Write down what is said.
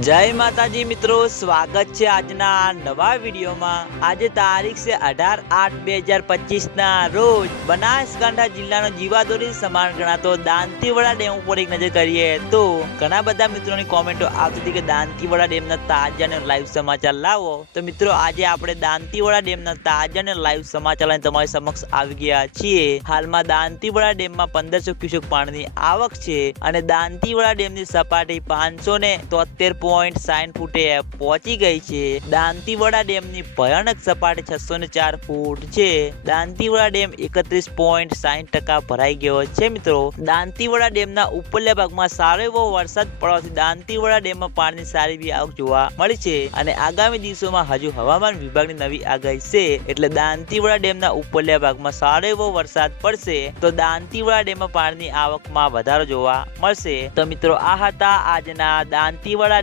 જય માતાજી મિત્રો, સ્વાગત છે આજના નવા વિડીયોમાં. આજે તારીખ છે અઢાર આઠ બે હજાર પચીસ ના રોજ બનાસકાંઠા જિલ્લાનો જીવાદોરી સમાન ગણાતો દાંતીવાડા ડેમ ઉપર એક નજર કરીએ તો ઘણા બધા મિત્રોની કોમેન્ટો આવતી હતી કે દાંતીવાડા ડેમના તાજા લાઈવ સમાચાર લાવો. તો મિત્રો, આજે આપણે દાંતીવાડા ડેમના તાજા અને લાઈવ સમાચાર તમારી સમક્ષ આવી ગયા છીએ. હાલમાં દાંતીવાડા ડેમમાં પંદરસો ક્યુસેક પાણીની આવક છે અને દાંતીવાડા ડેમની સપાટી પાંચસો ને તોતેર પોઈન્ટ સાઈન ફૂટે પહોંચી ગઈ છે. દાંતીવાડા ડેમની ભયાનક સપાટી છસો ને ચાર ફૂટ છે. દાંતીવાડા ડેમ એકત્રીસ પોઈન્ટ સાઠ ટકા ભરાઈ ગયો છે મિત્રો. દાંતીવાડા ડેમના ઉપરલા ભાગમાં સારો એવો વરસાદ પડવાથી દાંતીવાડા ડેમમાં પાણીની સારી એવી આવક જોવા મળી છે અને આગામી દિવસોમાં હજુ હવામાન વિભાગની નવી આગાહી છે. એટલે દાંતીવાડા ડેમના ઉપરલા ભાગમાં સારો એવો વરસાદ પડશે તો દાંતીવાડા ડેમમાં પાણીની આવકમાં વધારો જોવા મળશે. તો મિત્રો આ હતા આજના દાંતીવાડા